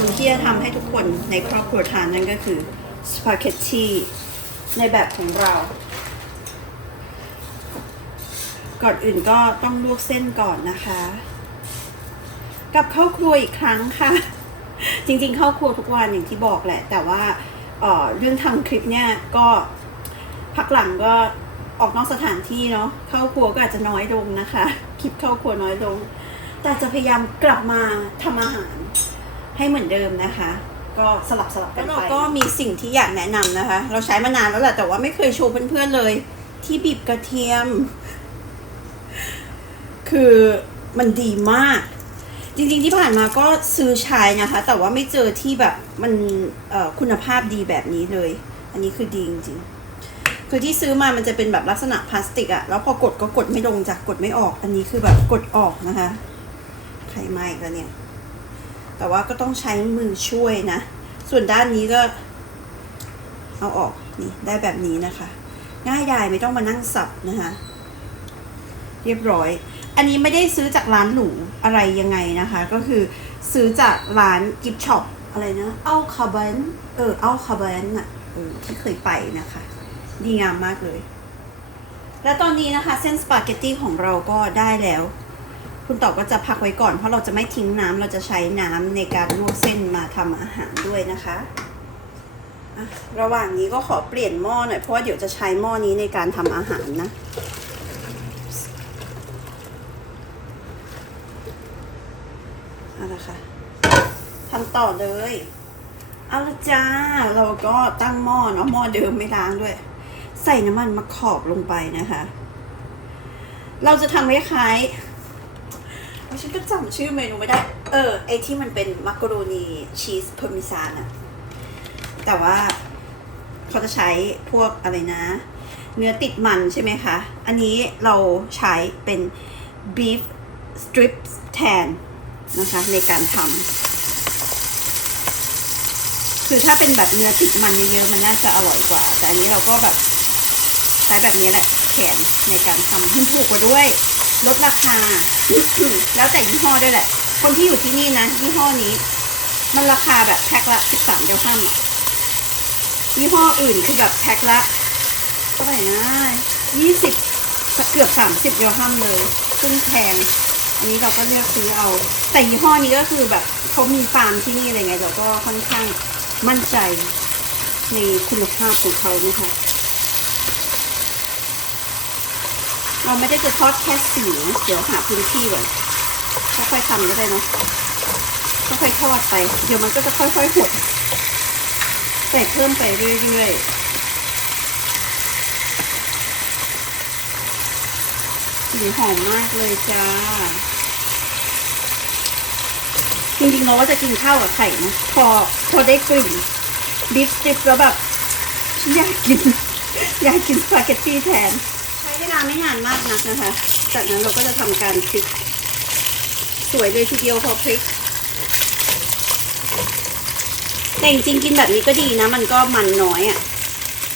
นูที่จะทำให้ทุกคนในครอบครัวทานนั่นก็คือสปาเกตตีในแบบของเรา ก่อนอื่นก็ต้องลวกเส้นก่อนนะคะกลับเข้าครัวอีกครั้งค่ะ จริงๆเข้าครัวทุกวันอย่างที่บอกแหละ แต่ว่าเออเรื่องทำคลิปเนี่ยก็พักหลังก็ออกนอกสถานที่เนาะเข้าครัวก็อาจจะน้อยลงนะคะ คลิปเข้าครัวน้อยลง แต่จะพยายามกลับมาทำอาหาร ให้เหมือนเดิมนะคะ ก็สลับสลับกันไป แล้วเราก็มีสิ่งที่อยากแนะนำนะคะ เราใช้มานานแล้วแหละแต่ว่าไม่เคยโชว์เพื่อนๆเลย ที่บีบกระเทียม คือมันดีมาก จริงๆที่ผ่านมาก็ซื้อใช้นะคะ แต่ว่าไม่เจอที่แบบมันเอ่อคุณภาพดีแบบนี้เลย อันนี้คือดีจริงๆคือที่ซื้อมามันจะเป็นแบบลักษณะพลาสติกอะแล้วพอกดก็กดไม่ลงจากกดไม่ออก อันนี้คือแบบกดออกนะคะ ใครไม่แล้วเนี่ย แต่ว่าก็ต้องใช้มือช่วยนะ ส่วนด้านนี้ก็ เอาออกนี่ได้แบบนี้นะคะ ง่ายดายไม่ต้องมานั่งสับนะคะ เรียบร้อย อันนี้ไม่ได้ซื้อจากร้านหรูอะไรยังไงนะคะ ก็คือซื้อจากร้านกิฟช็อปอะไรนะเอาคาบันเออเอาคาบันอะเออที่เคยไปนะคะ ดีงามมากเลย และตอนนี้นะคะเส้นสปาเกตตี้ของเราก็ได้แล้ว คุณต่อก็จะพักไว้ก่อน เพราะเราจะไม่ทิ้งน้ำเราจะใช้น้ำในการลวกเส้นมาทำอาหารด้วยนะคะอะระหว่างนี้ก็ขอเปลี่ยนหม้อหน่อยเพราะว่าเดี๋ยวจะใช้หม้อนี้ในการทำอาหารนะเอาละค่ะทำต่อเลยเอาละจ้าเราก็ตั้งหม้อเนาะหม้อเดิมไม่ล้างด้วย ใส่น้ำมันมะขอบลงไปนะคะ เราจะทำคล้ายๆ ฉันก็จำชื่อเมนูไม่ได้ เออ ไอที่มันเป็นมักกะโรนีชีสเพาร์เมซานอะแต่ว่าเขาจะใช้พวกอะไรนะ เนื้อติดมันใช่ไหมคะ อันนี้เราใช้เป็น beef strips แทนนะคะ ในการทำคือถ้าเป็นแบบเนื้อติดมันเยอะๆมันน่าจะอร่อยกว่า แต่อันนี้เราก็แบบใช้แบบนี้แหละแขนในการทำให้ถูกกว่าด้วย ลดราคา แล้วแต่ยี่ห้อด้วยแหละ คนที่อยู่ที่นี่นะยี่ห้อนี้ มันราคาแบบแพ็คละ13เดียวห้ายี่ห้ออื่นคือแบบแพ็คละเท่าไหร่นะ20เกือบ30เดียวห้ามเลยซึ่งแพงอันนี้เราก็เลือกซื้อเอา แต่ยี่ห้อนี้ก็คือแบบเขามีฟาร์มที่นี่อะไรไงเราก็ค่อนข้างมั่นใจในคุณภาพของเขานะคะ เราไม่ได้จะทอดแค่สีเดี๋ยวหาพื้นที่ก่อนค่อยๆทำก็ได้เนาะค่อยๆทอดไป เดี๋ยวมันก็จะค่อยๆหดใส่เพิ่มไปเรื่อยๆสีหอมมากเลยจ้า จริงๆเราก็จะกินข้าวกับไข่นะ พอพอได้กลิ่นบีฟสติปแล้วแบบ ฉันอยากกิน อยากกินสปาเกตตี้แทน เวลาไม่นานมากนักนะคะ จากนั้นเราก็จะทำการพลิก สวยเลยทีเดียวพอพลิก แต่จริงๆกินแบบนี้ก็ดีนะ มันก็มันน้อยอะ่ะ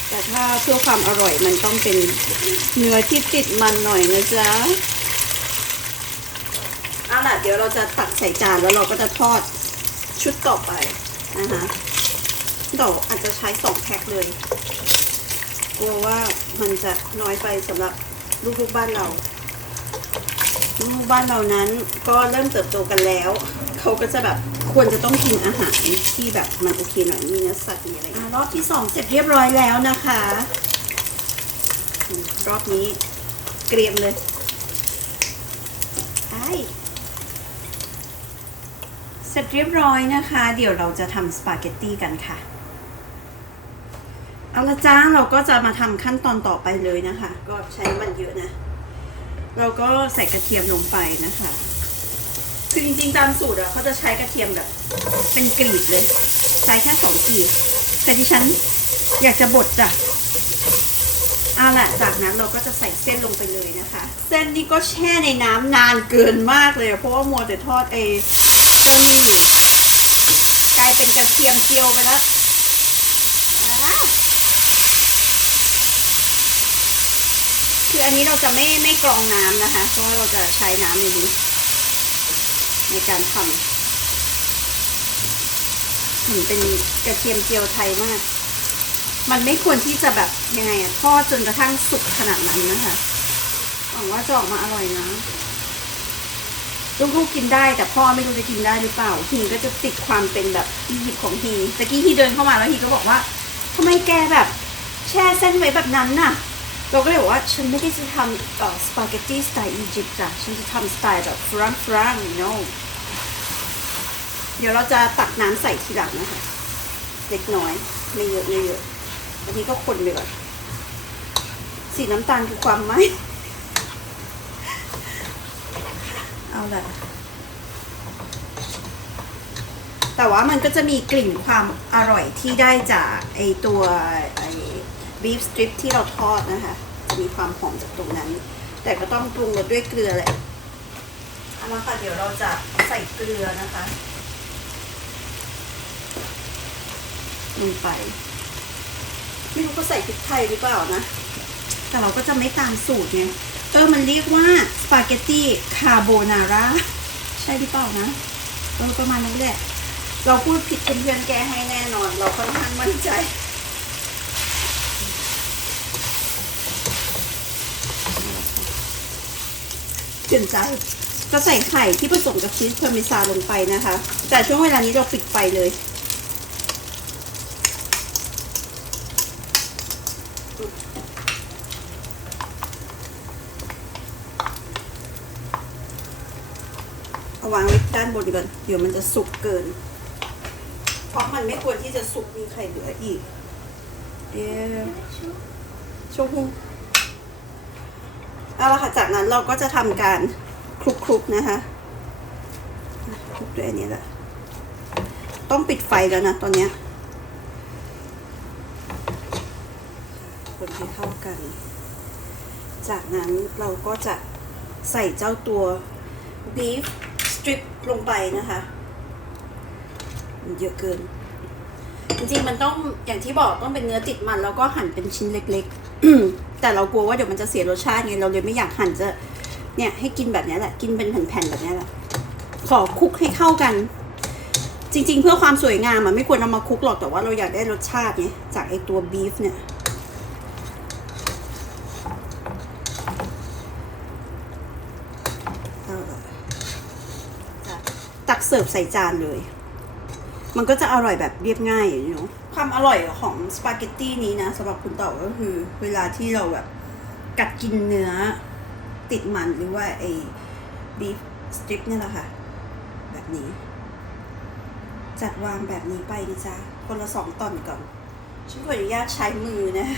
แต่ถ้าเพื่อความอร่อยมันต้องเป็นเนื้อที่ติดมันหน่อยนะจ๊ะเอาล่ะเดี๋ยวเราจะตักใส่จานแล้วเราก็จะทอดชุดต่อไปนะคะเดี๋ยวอาจจะใช้สองแพ็คเลย กลัวว่ามันจะน้อยไปสำหรับลูกๆบ้านเราลูกๆบ้านเรานั้นก็เริ่มเติบโตกันแล้ว เขาก็จะแบบควรจะต้องกินอาหารที่แบบมันโอเคหน่อยมีเนื้อสัตว์มีอะไรอะรอบที่สองเสร็จเรียบร้อยแล้วนะคะอืมรอบนี้เกรียมเลยไปเสร็จเรียบร้อยนะคะ เดี๋ยวเราจะทำสปาเกตตี้กันค่ะ เอาละจ้าเราก็จะมาทำขั้นตอนต่อไปเลยนะคะ ก็ใช้มันเยอะนะ เราก็ใส่กระเทียมลงไปนะคะ คือจริงๆตามสูตรอะเขาจะใช้กระเทียมแบบ เป็นกรีบเลย ใช้แค่สองกรีบแต่ที่ฉันอยากจะบดจ้ะเอาละจากนั้นเราก็จะใส่เส้นลงไปเลยนะคะ เส้นนี้ก็แช่ในน้ำนานเกินมากเลย เพราะว่ามัวแต่ทอดเอเจ้านี่อยู่กลายเป็นกระเทียมเจียวไปแล้วอ่าคื อันนี้เราจะไม่ไม่กรองน้ำนะคะ เพราะว่าเราจะใช้น้ำในนี้ในการทกลิ่นเป็นกระเทียมเจียวไทยมาก มันไม่ควรที่จะแบบยังไงอะทอดจนกระทั่งสุกขนาดนั้นนะคะหวังว่าจะออกมาอร่อยนะลูกๆกินได้แต่พ่อไม่รู้จะกินได้หรือเปล่าฮีก็จะติดความเป็นแบบอียิปต์ของฮีตะกี้ฮีเดินเข้ามาแล้วฮีก็บอกว่าทำไมแกแบบ แช่เส้นไว้แบบนั้นน่ะ เราก็เลยบอกว่าฉันไม่ได้จะทำสปาเกตตี้สไตล์อียิปต์จ้ะฉันจะทำสไตล์แบบฝรั่งฝรั่ง no เดี๋ยวเราจะตักน้ำใส่ทีหลังนะคะเล็กน้อยไม่เยอะไม่เยอะอันนี้ก็คนไปก่อนสีน้ำตาลคือความไหมเอาละแต่ว่ามันก็จะมีกลิ่นความอร่อยที่ได้จากไอตัวไอ บีฟสตริปที่เราทอดนะคะ จะมีความหอมจากตรงนั้น แต่ก็ต้องปรุงรสด้วยเกลือแหละเอาละค่ะเดี๋ยวเราจะใส่เกลือนะคะลงไป ไม่รู้เขาใส่พริกไทยหรือเปล่านะ แต่เราก็จะไม่ตามสูตรไงเออมันเรียกว่าสปาเกตตี้คาโบนาร่าใช่หรือเปล่านะเออประมาณนั้นแหละ เราพูดผิดเพื่อนๆแกให้แน่นอน เราค่อนข้างมั่นใจ เปลี่ยนใจ ก็ใส่ไข่ที่ผสมกับชีสพาร์เมซานลงไปนะคะ แต่ช่วงเวลานี้เราปิดไฟเลยเอาวางไว้ด้านบนก่อน เดี๋ยวมันจะสุกเกิน เพราะมันไม่ควรที่จะสุกมีไข่เหลืออีก เดี๋ยวชมพู เอาละค่ะจากนั้นเราก็จะทำการคลุกๆนะคะคลุกด้วยอันนี้แหละต้องปิดไฟแล้วนะตอนเนี้ยคนให้เข้ากัน จากนั้นเราก็จะใส่เจ้าตัว beef strip ลงไปนะคะมันเยอะเกิน จริงๆมันต้องอย่างที่บอกต้องเป็นเนื้อติดมันแล้วก็หั่นเป็นชิ้นเล็กๆ แต่เรากลัวว่าเดี๋ยวมันจะเสียรสชาติไงเราเลยไม่อยากหั่นจะเนี่ยให้กินแบบนี้แหละ กินเป็นแผ่นๆแบบนี้แหละ ขอคลุกให้เข้ากัน จริง ๆ เพื่อความสวยงามอะไม่ควรเอามาคลุกหรอกแต่ว่าเราอยากได้รสชาติไงจากไอตัวบีฟเนี่ยตักเสิร์ฟใส่จานเลย มันก็จะอร่อยแบบเรียบง่ายอย่างนี้เนาะ ความอร่อยของสปาเกตตี้นี้นะสำหรับคุณต่อก็คือ เวลาที่เราแบบกัดกินเนื้อติดมันหรือว่าไอ้บีฟสตริปนี่ยแหละค่ะ แบบนี้ จัดวางแบบนี้ไปนะจ๊ะคนละสองตอนก่อนฉันขออนุญาตใช้มือนะ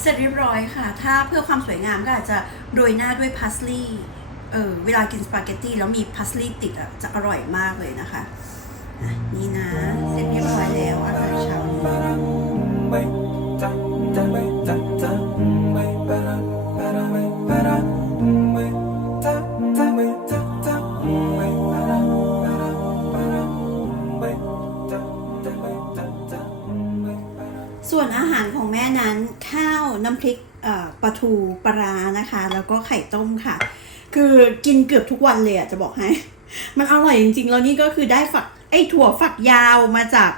เสร็จเรียบร้อยค่ะ ถ้าเพื่อความสวยงามก็อาจจะโรยหน้าด้วยพาสลีย์เออเวลากินสปาเกตตี้แล้วมีพาสลีย์ติดอะจะอร่อยมากเลยนะคะ นี่นะ เสร็จเรียบร้อยแล้วอาหารเช้าส่วนอาหารของแม่นั้นข้าวน้ำพริกปลาทูปลาร้านะคะ แล้วก็ไข่ต้มค่ะ คือกินเกือบทุกวันเลยอะจะบอกให้ มันอร่อยจริงๆ แล้วนี่ก็คือได้ฝัก ไอ้ถั่วฝักยาวมาจาก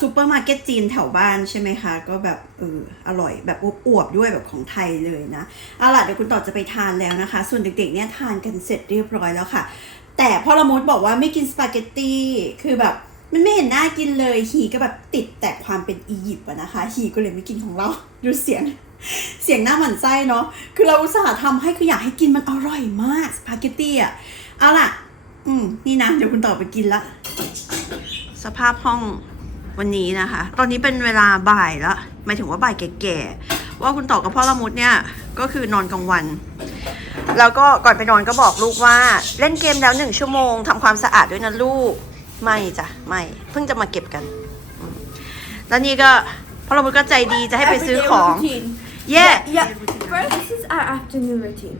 ซูเปอร์มาร์เก็ตจีนแถวบ้านใช่ไหมคะ ก็แบบเอออร่อยแบบอวบๆด้วยแบบของไทยเลยนะเอาล่ะเดี๋ยวคุณต่อจะไปทานแล้วนะคะ ส่วนเด็กๆเนี่ยทานกันเสร็จเรียบร้อยแล้วค่ะ แต่พ่อละมดบอกว่าไม่กินสปาเกตตี้คือแบบมันไม่เห็นน่ากินเลยหีก็แบบติดแต่ความเป็นอียิปต์อะนะคะหีก็เลยไม่กินของเราดูเสียงเสียงหน้าหมันไส้เนาะคือเราอุตส่าห์ทำให้คืออยากให้กินมันอร่อยมากสปาเกตตี้อะเอาล่ะ อืมนี่นะ เดี๋ยวคุณต่อไปกินละ สภาพห้องวันนี้นะคะ ตอนนี้เป็นเวลาบ่ายแล้วหมายถึงว่าบ่ายแก่ๆ ว่าคุณต่อกับพ่อละมุดเนี่ย ก็คือนอนกลางวัน แล้วก็ก่อนไปนอนก็บอกลูกว่า เล่นเกมแล้วหนึ่งชั่วโมงทำความสะอาดด้วยนะลูก ไม่จ้ะ ไม่ เพิ่งจะมาเก็บกันอืมแล้วนี่ก็พ่อละมุดก็ใจดีจะให้ไปซื้อของเย่ Yeah. First, this is our afternoon routine.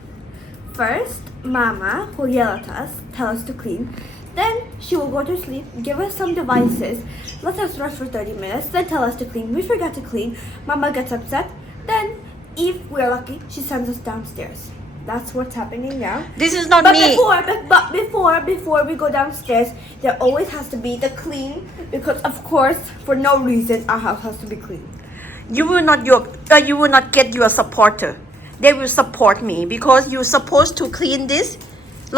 First, Mama will yell at us, tell us to clean. Then she will go to sleep, give us some devices, let us rest for 30 minutes, then tell us to clean. We forgot to clean. Mama gets upset. Then, if we're lucky, she sends us downstairs. That's what's happening now. this is not But me before, but, but before, before we go downstairs, there always has to be the clean because, of course, for no reason, our house has to be clean. you will not your uh, you will not get your supporter they will support me because you supposed to clean this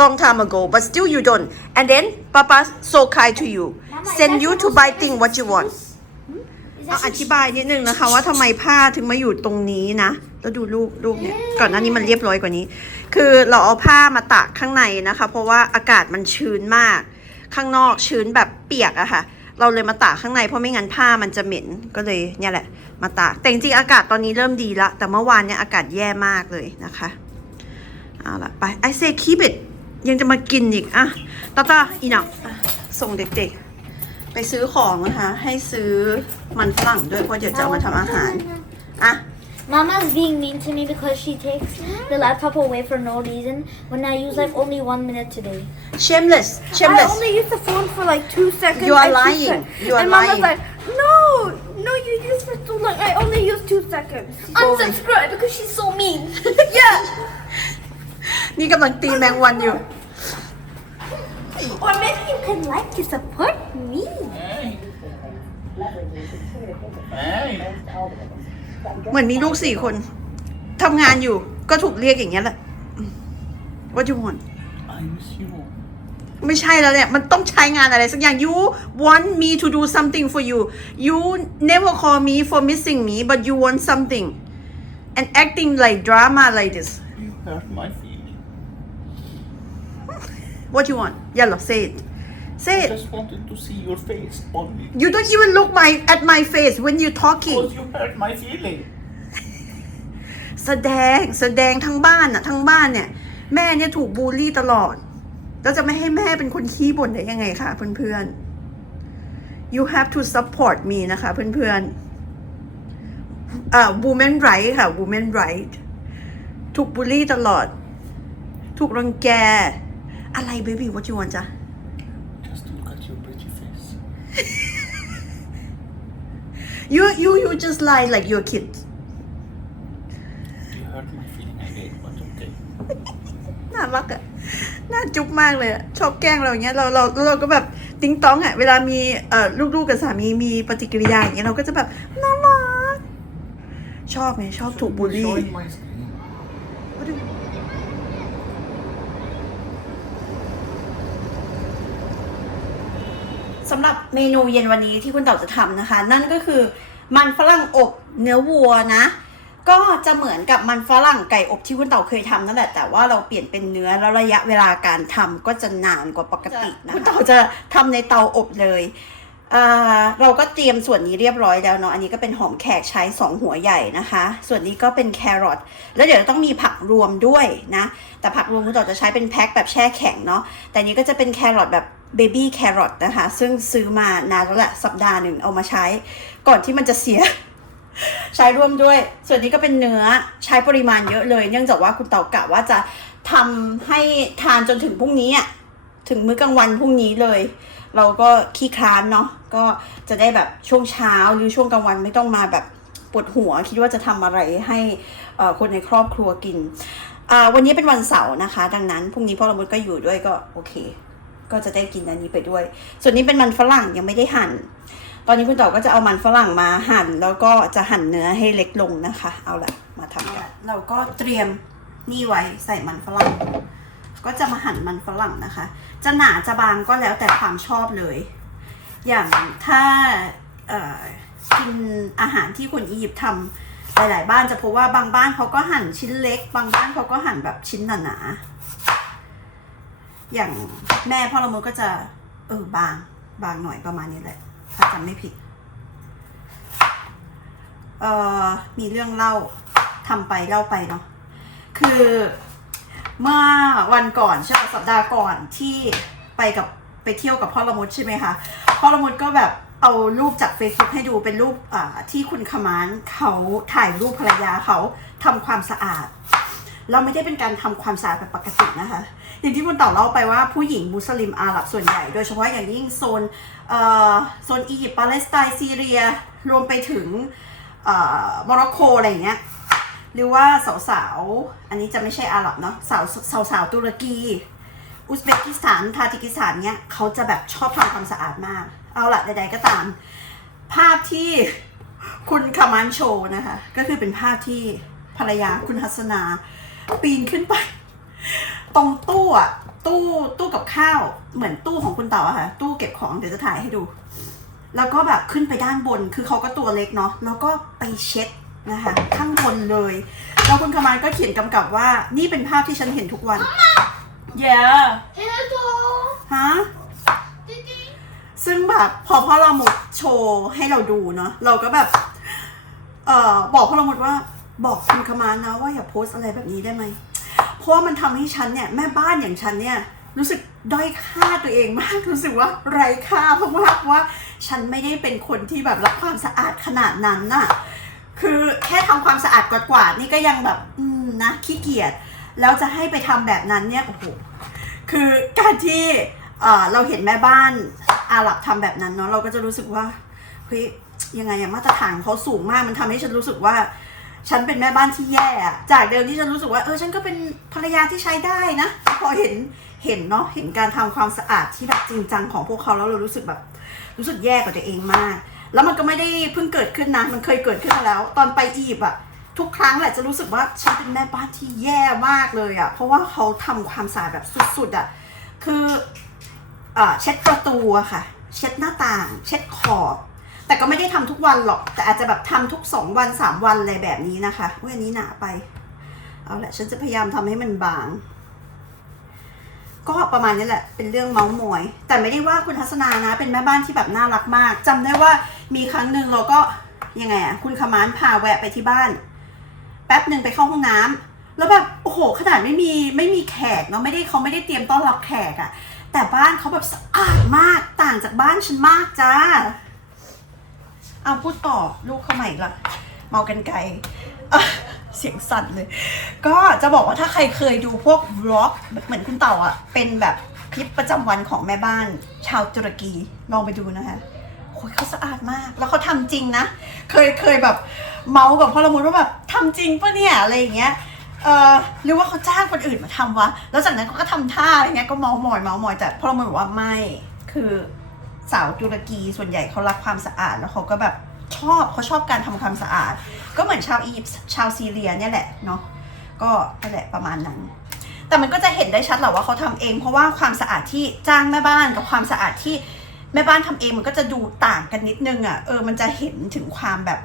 long time ago but still you don't and then papa so kind to you send you to buy thing what you want เอาอธิบายนิดนึงนะคะว่าทำไมผ้าถึงมาอยู่ตรงนี้นะแล้วดูรูปรูปเนี่ยก่อนหน้านี้มันเรียบร้อยกว่านี้ คือเราเอาผ้ามาตากข้างในนะคะ เพราะว่าอากาศมันชื้นมาก ข้างนอกชื้นแบบเปียกอะค่ะ เราเลยมาตากข้างในเพราะไม่งั้นผ้ามันจะเหม็นก็เลยเนี่ยแหละ มาตากแต่จริงๆอากาศตอนนี้เริ่มดีละ แต่เมื่อวานเนี่ยอากาศแย่มากเลยนะคะเอาละไป I say keep it ยังจะมากินอีกอะต่อต่ออีน่ะอะส่งเด็กๆ ไปซื้อของนะคะ ให้ซื้อมันฝรั่งด้วยเพราะเดี๋ยวจะเอามาทำอาหาร อะ Mama's being mean to me because she takes the laptop away for no reason when I use like only one minute today. shameless I shameless only use the phone for like two seconds. You are and she lying. said- You are and Mama's lying. like, no, no, you use for too long. I only use two seconds. Unsubscribe because she's so mean. yeah. นี่กำลังตีแมงวันอยู่ Or maybe you can like to support me. Hey. เหมือนมีลูกสี่คนทำงานอยู่ก็ถูกเรียกอย่างเงี้ยแหละ What you want I miss you. ไม่ใช่แล้วเนี่ย มันต้องใช้งานอะไรสักอย่าง you want me to do something for you you never call me for missing me but you want something and acting like drama like this You hurt my feeling. what you want yellow say it say I it just wanted to see your face only. you don't even look my at my face when you talking Because you hurt my feeling. แสดงแสดงทั้งบ้านอะทั้งบ้านเนี่ย แม่เนี่ยถูกบูลลี่ตลอด แล้วจะไม่ให้แม่เป็นคนขี้บ่นได้ยังไงคะเพื่อนๆ you have to support me นะคะเพื่อนๆอ่า woman right ค่ะ woman right ถูกบูลลี่ตลอด ถูกรังแก อะไร baby what you want จ๊ะ Just look at your pretty face. you you you just lie like your kid You hurt my feeling again, but okay. น่ารักอะ น่าจุ๊บมากเลยชอบแกล้งเราอย่างเงี้ยเราเราเราก็แบบติ๊งต้องอะเวลามีเอ่อลูกๆกับสามีมีปฏิกิริยาอย่างเงี้ยเราก็จะแบบน่ารักชอบไงชอบถูกบูลลี่ Showing my screen. สำหรับเมนูเย็นวันนี้ที่คุณเต่าจะทำนะคะ นั่นก็คือมันฝรั่งอบเนื้อวัวนะ ก็จะเหมือนกับมันฝรั่งไก่อบที่คุณเต่าเคยทำนั่นแหละแต่ว่าเราเปลี่ยนเป็นเนื้อแล้วระยะเวลาการทำก็จะนานกว่าปกตินะคะคุณเต่าจะทำในเตาอบเลยอ่าเราก็เตรียมส่วนนี้เรียบร้อยแล้วเนาะ อันนี้ก็เป็นหอมแขกใช้ 2 หัวใหญ่นะคะ ส่วนนี้ก็เป็นแครอท แล้วเดี๋ยวต้องมีผักรวมด้วยนะ แต่ผักรวมคุณเต่าจะใช้เป็นแพ็คแบบแช่แข็งเนาะ แต่อันนี้ก็จะเป็นแครอทแบบเบบี้แครอทนะคะ ซึ่งซื้อมานานแล้วแหละสัปดาห์หนึ่งเอามาใช้ ก่อนที่มันจะเสีย ใช้ร่วมด้วย ส่วนนี้ก็เป็นเนื้อใช้ปริมาณเยอะเลย เนื่องจากว่าคุณเต่ากะว่าจะทำให้ทานจนถึงพรุ่งนี้อะถึงมื้อกลางวันพรุ่งนี้เลย เราก็ขี้คร้านเนาะก็จะได้แบบช่วงเช้าหรือช่วงกลางวันไม่ต้องมาแบบปวดหัว คิดว่าจะทำอะไรให้คนในครอบครัวกินวันนี้เป็นวันเสาร์นะคะ ดังนั้นพรุ่งนี้พ่อละมุดก็อยู่ด้วยก็โอเค ก็จะได้กินอันนี้ไปด้วย ส่วนนี้เป็นมันฝรั่งยังไม่ได้หั่น ตอนนี้คุณต่อก็จะเอามันฝรั่งมาหั่น แล้วก็จะหั่นเนื้อให้เล็กลงนะคะ เอาละมาทำกันเราก็เตรียมนี่ไว้ใส่มันฝรั่ง ก็จะมาหั่นมันฝรั่งนะคะ จะหนาจะบางก็แล้วแต่ความชอบเลย อย่างถ้ากินอาหารที่คนอียิปต์ทำหลายๆ บ้านจะพบว่าบางบ้านเขาก็หั่นชิ้นเล็ก บางบ้านเขาก็หั่นแบบชิ้นหนาๆอย่างแม่พ่อละมุดก็จะเออบางบางหน่อยประมาณนี้แหละ ถ้าจำไม่ผิด เอ่อ มีเรื่องเล่าทำไปเล่าไปเนาะ คือเมื่อวันก่อนใช่ไหมสัปดาห์ก่อนที่ไปกับไปเที่ยวกับพ่อละมุดใช่ไหมคะ พ่อละมุดก็แบบเอารูปจาก Facebook ให้ดูเป็นรูปที่คุณขมานเขาถ่ายรูปภรรยาเขาทำความสะอาด เราไม่ได้เป็นการทำความสะอาดแบบปกตินะคะ อย่างที่คุณต่อเล่าไปว่าผู้หญิงมุสลิมอาหรับส่วนใหญ่ โดยเฉพาะอย่างยิ่งโซนเอ่อโซนอียิปต์ปาเลสไตน์ซีเรีย รวมไปถึงโมร็อกโกอะไรอย่างเงี้ยหรือว่าสาวๆ อันนี้จะไม่ใช่อาหรับเนาะสาวสาวสาวตุรกี อุซเบกิสถานทาจิกิสถานเนี้ยเขาจะแบบชอบทำความสะอาดมาก เอาละใดๆก็ตาม ภาพที่คุณคามานโชว์นะคะ ก็คือเป็นภาพที่ภรรยาคุณฮัสนา ปีนขึ้นไป ตรงตู้อะตู้ตู้กับข้าวเหมือนตู้ของคุณเต่าอะค่ะ ตู้เก็บของเดี๋ยวจะถ่ายให้ดู แล้วก็แบบขึ้นไปด้านบนคือเขาก็ตัวเล็กเนาะแล้วก็ไปเช็ดนะคะข้างบนเลยแล้วคุณคามานก็เขียนกำกับว่า นี่เป็นภาพที่ฉันเห็นทุกวัน yeah Hello. ฮะซึ่งแบบพอพ่อเราหมดโชว์ให้เราดูเนาะเราก็แบบ เอ่อบอกพ่อเราหมดว่า บอกคุณคามานนะว่าอย่าโพสอะไรแบบนี้ได้ไหม เพราะว่ามันทำให้ฉันเนี่ยแม่บ้านอย่างฉันเนี่ยรู้สึกด้อยค่าตัวเองมากรู้สึกว่าไร้ค่ามากๆว่าฉันไม่ได้เป็นคนที่แบบรักความสะอาดขนาดนั้นน่ะคือแค่ทำความสะอาดกวาดๆนี่ก็ยังแบบอืมนะขี้เกียจแล้วจะให้ไปทำแบบนั้นเนี่ยโอ้โหคือการที่เอ่อเราเห็นแม่บ้านอาหรับทำแบบนั้นเนาะเราก็จะรู้สึกว่าเฮ้ยยังไงอะมาตรฐานของเขาสูงมากมันทำให้ฉันรู้สึกว่า ฉันเป็นแม่บ้านที่แย่อะจากเดิมที่ฉันรู้สึกว่าเออฉันก็เป็นภรรยาที่ใช้ได้นะ พอเห็นเห็นเนาะเห็นการทำความสะอาดที่แบบจริงจังของพวกเขาแล้วเรารู้สึกแบบ รู้สึกแย่กับตัวเองมาก แล้วมันก็ไม่ได้เพิ่งเกิดขึ้นนะมันเคยเกิดขึ้นมาแล้ว ตอนไปอียิปต์อะทุกครั้งแหละจะรู้สึกว่าฉันเป็นแม่บ้านที่แย่มากเลยอะเพราะว่าเขาทำความสะอาดแบบสุดๆอะคือเอ่อเช็ดประตูอะค่ะ เช็ดหน้าต่าง เช็ดขอบ แต่ก็ไม่ได้ทำทุกวันหรอก แต่อาจจะแบบทำทุกสองวันสามวันอะไรแบบนี้นะคะเว้ยอันนี้หนาไป เอาละฉันจะพยายามทำให้มันบาง ก็ประมาณนี้แหละ เป็นเรื่องเมาส์มอย แต่ไม่ได้ว่าคุณทัศนานะ เป็นแม่บ้านที่แบบน่ารักมากจำได้ว่ามีครั้งหนึ่งเราก็ยังไงอะคุณขมานพาแวะไปที่บ้าน แป๊บหนึ่งไปเข้าห้องน้ำแล้วแบบโอ้โห ขนาดไม่มีไม่มีแขกเนาะไม่ได้เขาไม่ได้เตรียมต้อนรับแขกอะแต่บ้านเขาแบบสะอาดมากต่างจากบ้านฉันมากจ้า อาพูดต่อลูกเข้ามาอีกละเมากันไกลเสียงสั่นเลย ก็จะบอกว่าถ้าใครเคยดูพวกวล็อกเหมือนคุณเต่าอะ เป็นแบบคลิปประจำวันของแม่บ้านชาวตุรกีลองไปดูนะคะโอ้ยเขาสะอาดมาก แล้วเขาทำจริงนะ เคยเคยแบบเมาส์กับพ่อละมุนว่าแบบทำจริงปะเนี่ยอะไรอย่างเงี้ยเออหรือว่าเขาจ้างคนอื่นมาทำวะ แล้วจากนั้นเขาก็ทำท่าอะไรเงี้ยก็เมาส์มอยเมาส์มอยแต่พ่อละมุนบอกว่าไม่คือ สาวตุรกีส่วนใหญ่เขารักความสะอาด แล้วเขาก็แบบชอบเขาชอบการทำความสะอาด ก็เหมือนชาวอียิปต์ชาวซีเรียเนี่ยแหละเนาะก็นั่นแหละประมาณนั้น แต่มันก็จะเห็นได้ชัดแหละว่าเขาทำเอง เพราะว่าความสะอาดที่จ้างแม่บ้านกับความสะอาดที่แม่บ้านทำเองมันก็จะดูต่างกันนิดนึงอะ่ะเออมันจะเห็นถึงความแบบ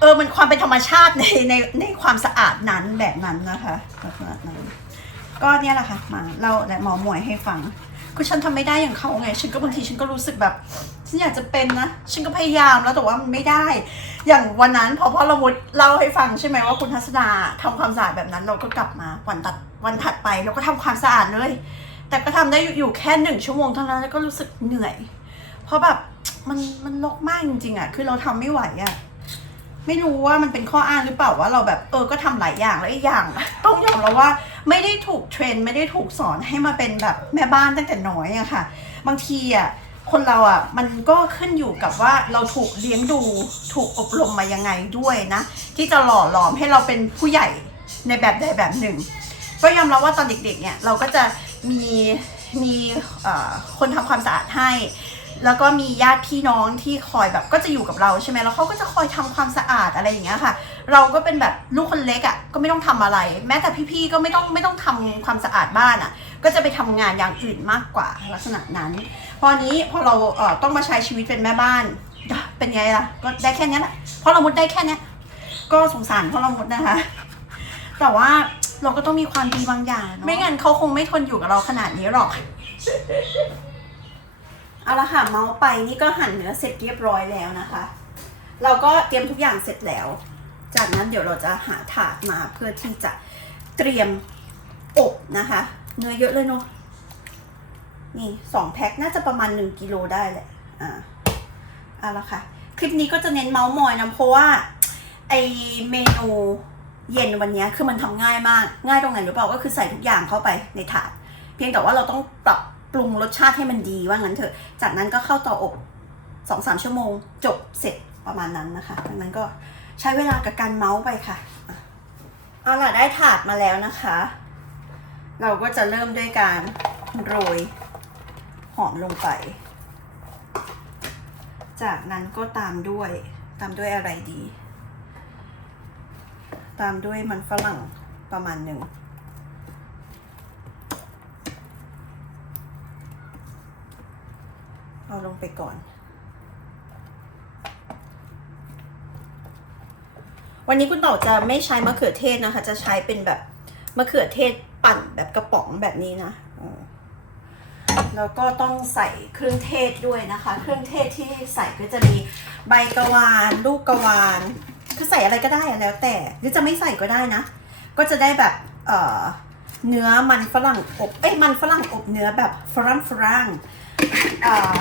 เออมันความเป็นธรรมชาติในในในความสะอาดนั้นแบบนั้นนะคะลักษณะนั้นก็เนี่ยแหละค่ะมาเล่าและหมอหมวยให้ฟัง คือฉันทำไม่ได้อย่างเขาไง ฉันก็บางทีฉันก็รู้สึกแบบ ฉันอยากจะเป็นนะ ฉันก็พยายามแล้วแต่ว่ามันไม่ได้ อย่างวันนั้นพอพ่อละมุดเล่าให้ฟังใช่ไหมว่าคุณทัศนาทำความสะอาดแบบนั้นเราก็กลับมาวันตัดวันถัดไปเราก็ทำความสะอาดเลย แต่ก็ทำได้อยู่แค่หนึ่งชั่วโมงเท่านั้นแล้วก็รู้สึกเหนื่อย เพราะแบบมันมันลกมากจริงๆอะ คือเราทำไม่ไหวอะ ไม่รู้ว่ามันเป็นข้ออ้างหรือเปล่าว่าเราแบบเออก็ทำหลายอย่างแล้วอีกอย่าง ต้องยอมรับว่าไม่ได้ถูกเทรนไม่ได้ถูกสอนให้มาเป็นแบบแม่บ้านตั้งแต่น้อยอะค่ะ บางทีอะคนเราอะมันก็ขึ้นอยู่กับว่าเราถูกเลี้ยงดูถูกอบรมมายังไงด้วยนะ ที่จะหล่อหลอมให้เราเป็นผู้ใหญ่ในแบบใดแบบหนึ่ง ก็ยอมรับว่าตอนเด็กๆเนี่ยเราก็จะมีมีคนทำความสะอาดให้ แล้วก็มีญาติพี่น้องที่คอยแบบก็จะอยู่กับเราใช่ไหมแล้วเขาก็จะคอยทำความสะอาดอะไรอย่างเงี้ยค่ะ เราก็เป็นแบบลูกคนเล็กอะ่ะก็ไม่ต้องทำอะไร แม้แต่พี่ๆก็ไม่ต้องไม่ต้องทำความสะอาดบ้านอะ่ะ ก็จะไปทำงานอย่างอื่นมากกว่าลักษณะนั้น พอนี้พอเราเอ่อต้องมาใช้ชีวิตเป็นแม่บ้านเป็นไงล่ะก็ได้แค่นี้แหละเพราะเรามุดได้แค่นี้ก็สงสารเพราะเรามุดนะคะ แต่ว่าเราก็ต้องมีความดีบางอย่าง ไม่งั้นเขาคงไม่ทนอยู่กับเราขนาดนี้หรอก เอาละค่ะเมาส์ไปนี่ก็หั่นเนื้อเสร็จเรียบร้อยแล้วนะคะ เราก็เตรียมทุกอย่างเสร็จแล้ว จากนั้นเดี๋ยวเราจะหาถาดมาเพื่อที่จะเตรียมอบนะคะ เนื้อเยอะเลยเนาะนี่สองแพ็คน่าจะประมาณหนึ่งกิโลได้แหละอ่าเอาละค่ะ คลิปนี้ก็จะเน้นเมาส์มอยนะเพราะว่าไอเมนูเย็นวันนี้คือมันทำง่ายมาก ง่ายตรงไหนหรือเปล่าก็คือใส่ทุกอย่างเข้าไปในถาด เพียงแต่ว่าเราต้องปรับ ปรุงรสชาติให้มันดีว่างั้นเถอะ จากนั้นก็เข้าเตาอบสองสามชั่วโมง จบเสร็จประมาณนั้นนะคะดังนั้นก็ใช้เวลากับการเมาส์ไปค่ะอะเอาล่ะได้ถาดมาแล้วนะคะ เราก็จะเริ่มด้วยการโรยหอมลงไป จากนั้นก็ตามด้วยตามด้วยอะไรดี ตามด้วยมันฝรั่งประมาณหนึ่ง เอาลงไปก่อน วันนี้คุณต่อจะไม่ใช้มะเขือเทศนะคะ จะใช้เป็นแบบมะเขือเทศปั่นแบบกระป๋องแบบนี้นะแล้วก็ต้องใส่เครื่องเทศด้วยนะคะ เครื่องเทศที่ใส่ก็จะมีใบกระวาน ลูกกระวาน คือใส่อะไรก็ได้แล้วแต่ หรือจะไม่ใส่ก็ได้นะ ก็จะได้แบบเอ่อเนื้อมันฝรั่งอบ เอ้ยมันฝรั่งอบเนื้อแบบฝรั่งฝรั่งเอ่อ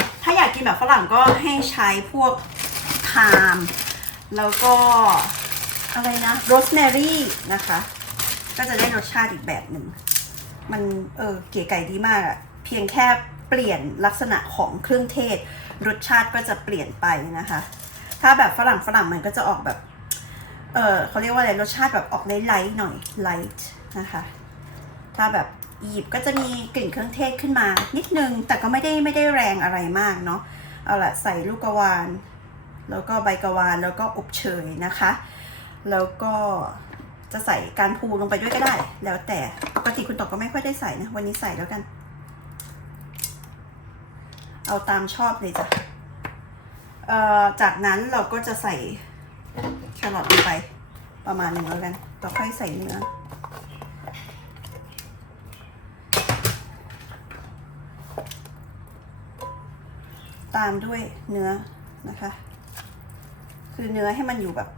แบบฝรั่งก็ให้ใช้พวกไทม์แล้วก็อะไรนะโรสแมรี่นะคะ ก็จะได้รสชาติอีกแบบหนึ่ง มันเออเก๋ไก่ดีมากอะเพียงแค่เปลี่ยนลักษณะของเครื่องเทศ รสชาติก็จะเปลี่ยนไปนะคะ ถ้าแบบฝรั่งฝรั่งมันก็จะออกแบบ เออเขาเรียกว่าอะไรรสชาติแบบออกไลท์ๆหน่อยไลท์นะคะ ถ้าแบบ อียิปต์ก็จะมีกลิ่นเครื่องเทศขึ้นมา นิดนึง แต่ก็ไม่ได้ไม่ได้แรงอะไรมากเนาะ เอาละใส่ลูกกวาน แล้วก็ใบกวานแล้วก็อบเชยนะคะ แล้วก็จะใส่การพูลงไปด้วยก็ได้ แล้วแต่ปกติคุณตอกก็ไม่ค่อยได้ใส่นะ วันนี้ใส่แล้วกัน เอาตามชอบเลยจ้ะจากนั้นเราก็จะใส่แครอทลงไปประมาณหนึ่งแล้วกัน ต่อค่อยใส่เนื้อ ตามด้วยเนื้อนะคะ คือเนื้อให้มันอยู่แบบ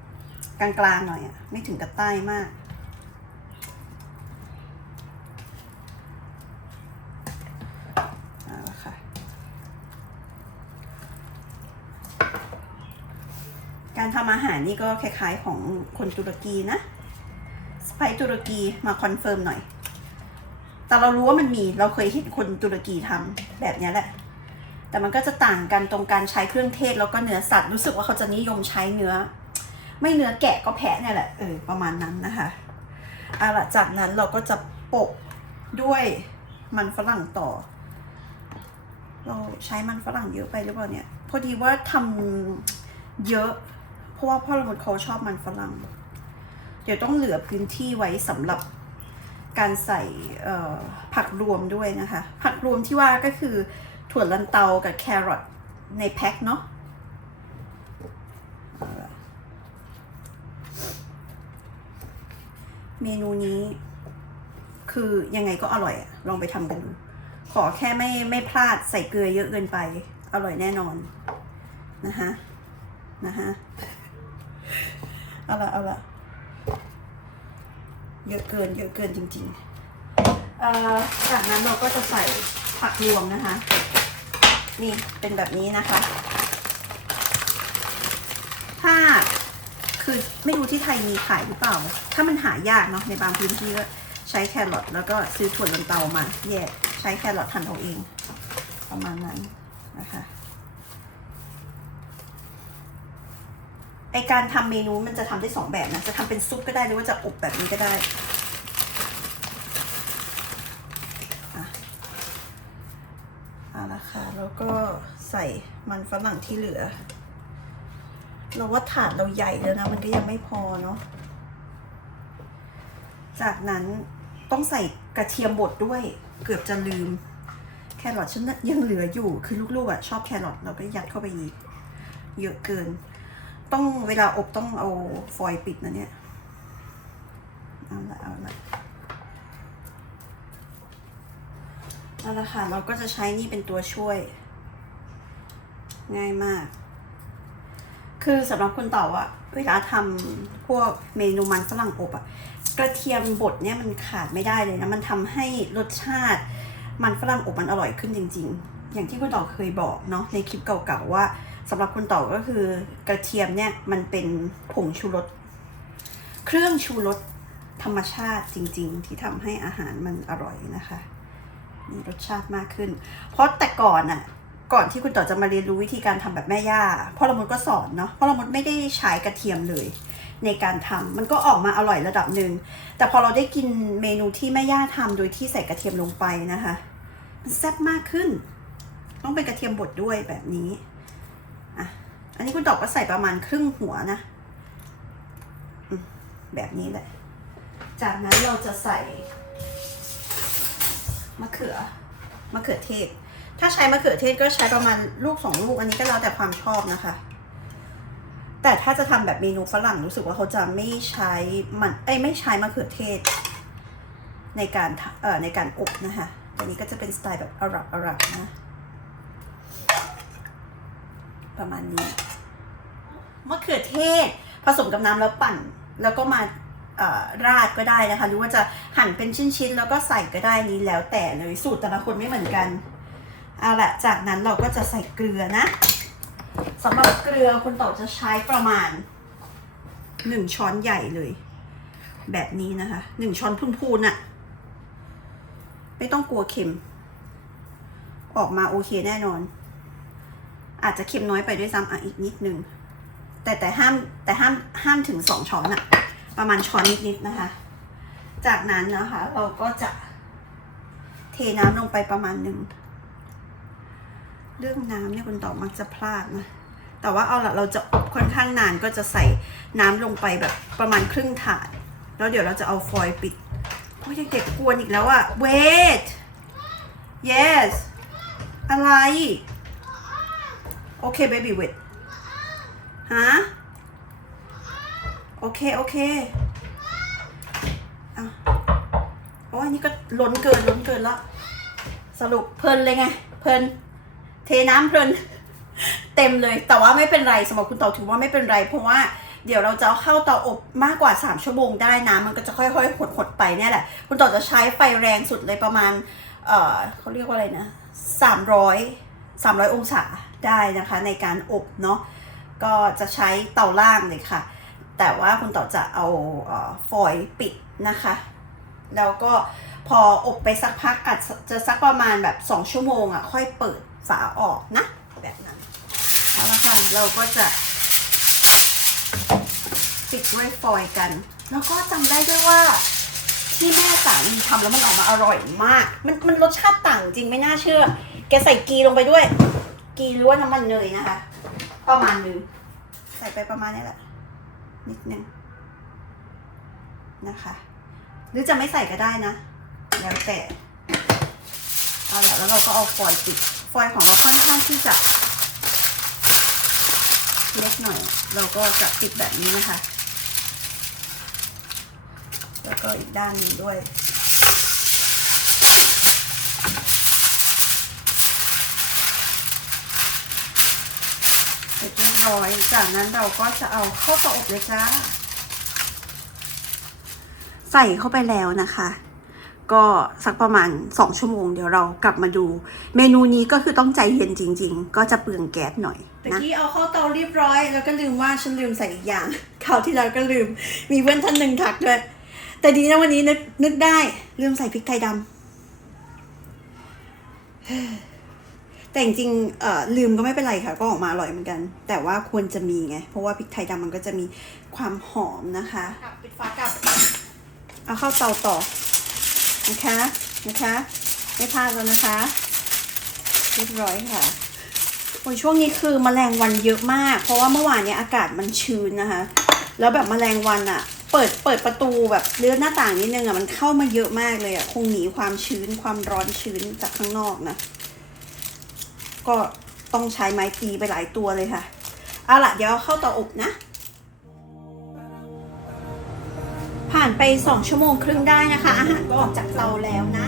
กลางๆหน่อยอะไม่ถึงกับใต้มากเอาละค่ะการทำอาหารนี่ก็คล้ายๆของคนตุรกีนะสไปตุรกีมาคอนเฟิร์มหน่อย แต่เรารู้ว่ามันมี เราเคยเห็นคนตุรกีทำแบบนี้แหละ แต่มันก็จะต่างกันตรงการใช้เครื่องเทศแล้วก็เนื้อสัตว์รู้สึกว่าเขาจะนิยมใช้เนื้อ ไม่เนื้อแกะก็แพะเนี่ยแหละเออประมาณนั้นนะคะเอาละจากนั้นเราก็จะโปะด้วยมันฝรั่งต่อ เราใช้มันฝรั่งเยอะไปหรือเปล่าเนี่ยพอดีว่าทำเยอะ เพราะว่าพ่อละมดเขาชอบมันฝรั่ง เดี๋ยวต้องเหลือพื้นที่ไว้สำหรับการใส่ผักรวมด้วยนะคะ ผักรวมที่ว่าก็คือ ถั่วลันเตากับแครอทในแพ็คเนาะเมนูนี้ คือยังไงก็อร่อยอะลองไปทำกันดูขอแค่ไม่ไม่พลาดใส่เกลือเยอะเกินไป อร่อยแน่นอน นะฮะนะฮะเอาละเอาละเยอะเกินเยอะเกินจริงๆจากนั้นเราก็จะใส่ผักรวมนะคะ นี่เป็นแบบนี้นะคะ ถ้าคือไม่รู้ที่ไทยมีขายหรือเปล่า ถ้ามันหายากเนาะในบางพื้นที่ก็ใช้แครอทแล้วก็ซื้อถั่วลันเตามาแยกใช้แครอทหั่นเอาเอง ประมาณนั้นนะคะไอการทำเมนูมันจะทำได้สองแบบนะ จะทำเป็นซุปก็ได้หรือว่าจะอบแบบนี้ก็ได้อะเอาละค่ะ แล้วก็ใส่มันฝรั่งที่เหลือ เราว่าถาดเราใหญ่แล้วนะ มันก็ยังไม่พอเนาะจากนั้นต้องใส่กระเทียมบดด้วย เกือบจะลืม แครอทฉันน่ะยังเหลืออยู่คือลูกๆอะชอบแครอทเราก็ยัดเข้าไปอีก เยอะเกิน ต้องเวลาอบต้องเอาฟอยล์ปิดนะเนี่ยเอาละเอาละเอาละค่ะเราก็จะใช้นี่เป็นตัวช่วย ง่ายมาก คือสำหรับคนต่ออะเวลาทำพวกเมนูมันฝรั่งอบอะกระเทียมบดเนี่ยมันขาดไม่ได้เลยนะ มันทำให้รสชาติมันฝรั่งอบมันอร่อยขึ้นจริง ๆ อย่างที่คุณต่อเคยบอกเนาะในคลิปเก่าๆว่าสำหรับคุณต่อก็คือกระเทียมเนี่ยมันเป็นผงชูรสเครื่องชูรสธรรมชาติจริง ๆ ที่ทำให้อาหารมันอร่อยนะคะ มีรสชาติมากขึ้น เพราะแต่ก่อนอะ ก่อนที่คุณต่อจะมาเรียนรู้วิธีการทำแบบแม่ย่าพ่อละมดก็สอนเนาะพ่อละมดไม่ได้ใช้กระเทียมเลย ในการทำมันก็ออกมาอร่อยระดับหนึ่งแต่พอเราได้กินเมนูที่แม่ย่าทำโดยที่ใส่กระเทียมลงไปนะคะมันแซ่บมากขึ้น ต้องเป็นกระเทียมบดด้วยแบบนี้อะอันนี้คุณตอกก็ใส่ประมาณครึ่งหัวนะแบบนี้แหละ จากนั้นเราจะใส่มะเขือมะเขือเทศ ถ้าใช้มะเขือเทศก็ใช้ประมาณลูกสองลูกอันนี้ก็แล้วแต่ความชอบนะคะ แต่ถ้าจะทำแบบเมนูฝรั่งรู้สึกว่าเขาจะไม่ใช้มันเอ้ยไม่ใช้มะเขือเทศ ในการเอ่อในการอบนะคะอันนี้ก็จะเป็นสไตล์แบบอาหรับอาหรับนะประมาณนี้มะเขือเทศผสมกับน้ำแล้วปั่น แล้วก็มาเอ่อราดก็ได้นะคะ หรือว่าจะหั่นเป็นชิ้นๆ แล้วก็ใส่ก็ได้นี้แล้วแต่เลยสูตรแต่ละคนไม่เหมือนกัน เอาละจากนั้นเราก็จะใส่เกลือนะสำหรับเกลือคุณต่อจะใช้ประมาณหนึ่งช้อนใหญ่เลย แบบนี้นะคะหนึ่งช้อนพูนๆน่ะ ไม่ต้องกลัวเค็ม ออกมาโอเคแน่นอน อาจจะเค็มน้อยไปด้วยซ้ำอะอีกนิดนึง แต่แต่ห้ามแต่ห้ามห้ามถึงสองช้อนอะประมาณช้อนนิดๆนะคะ จากนั้นนะคะ เราก็จะเทน้ำลงไปประมาณหนึ่ง เรื่องน้ำเนี่ยคุณต่อมักจะพลาดนะ แต่ว่าเอาละเราจะอบค่อนข้างนานก็จะใส่น้ำลงไปแบบประมาณครึ่งถาด แล้วเดี๋ยวเราจะเอาฟอยล์ปิดโอ้ยเด็กๆกวนอีกแล้วอะ wait yes อะไร โอเค baby wait ฮะ โอเค โอเคอะโอ้ยนี่ก็ล้นเกินล้นเกินแล้วสรุปเพลินเลยไง เพลิน เทน้ำเพลินเต็มเลย แต่ว่าไม่เป็นไรสำหรับคุณต่อถือว่าไม่เป็นไร เพราะว่าเดี๋ยวเราจะเข้าเตาอบมากกว่า 3 ชั่วโมงได้น้ำมันก็จะค่อยๆหดๆไปเนี่ยแหละ คุณต่อจะใช้ไฟแรงสุดเลยประมาณ เออเขาเรียกว่าอะไรนะ 300 300 องศาได้นะคะในการอบเนาะก็จะใช้เตาล่างเลยค่ะ แต่ว่าคุณต่อจะเอาเออฟอยล์ปิดนะคะ แล้วก็พออบไปสักพักอาจจะสักประมาณแบบ 2 ชั่วโมงอะค่อยเปิด ฝาออกนะ แบบนั้นเอาละค่ะเราก็จะปิดด้วยฟอยล์กัน แล้วก็จำได้ด้วยว่าที่แม่สามีทำแล้วมันออกมาอร่อยมาก มันมันรสชาติต่างจริงไม่น่าเชื่อ แกใส่กีลงไปด้วย กีหรือว่าน้ำมันเนยนะคะ ประมาณนึง ใส่ไปประมาณนี้แหละ นิดนึงนะคะ หรือจะไม่ใส่ก็ได้นะ แล้วแต่ เอาละแล้วเราก็เอาฟอยล์ปิด ฟอยของเราค่อนข้างที่จะเล็กหน่อย เราก็จะปิดแบบนี้นะคะ แล้วก็อีกด้านหนึ่งด้วยเสร็จเรียบร้อย จากนั้นเราก็จะเอาเข้าเตาอบเลยจ้า ใส่เข้าไปแล้วนะคะ ก็สักประมาณ 2 ชั่วโมงเดี๋ยวเรากลับมาดู เมนูนี้ก็คือต้องใจเย็นจริง ๆ ก็จะเปลืองแก๊สหน่อยตะกี้เอาเข้าเตาเรียบร้อย แล้วก็ลืมว่าฉันลืมใส่อีกอย่างคราวที่แล้วก็ลืม มีเพื่อนท่านหนึ่งทักด้วย แต่ดีนะวันนี้นึกนึกได้ลืมใส่พริกไทยดำแต่จริงๆเอ่อลืมก็ไม่เป็นไรค่ะ ก็ออกมาอร่อยเหมือนกัน แต่ว่าควรจะมีไง เพราะว่าพริกไทยดำมันก็จะมีความหอมนะคะ ปิดฝากลับ เอาเข้าเตาต่อ นะคะนะคะไม่พลาดแล้วนะคะเรียบร้อยค่ะโอ้ยช่วงนี้คือแมลงวันเยอะมาก เพราะว่าเมื่อวานเนี้ยอากาศมันชื้นนะคะ แล้วแบบแมลงวันอะเปิดเปิดประตูแบบเลือดหน้าต่างนิดนึงอะมันเข้ามาเยอะมากเลยอะคงหนีความชื้นความร้อนชื้นจากข้างนอกนะก็ต้องใช้ไม้ตีไปหลายตัวเลยค่ะเอาล่ะเดี๋ยวเข้าเตาอบนะานไป 2 ชั่วโมงครึ่งได้นะคะ อาหารก็ออกจากเตาแล้วนะ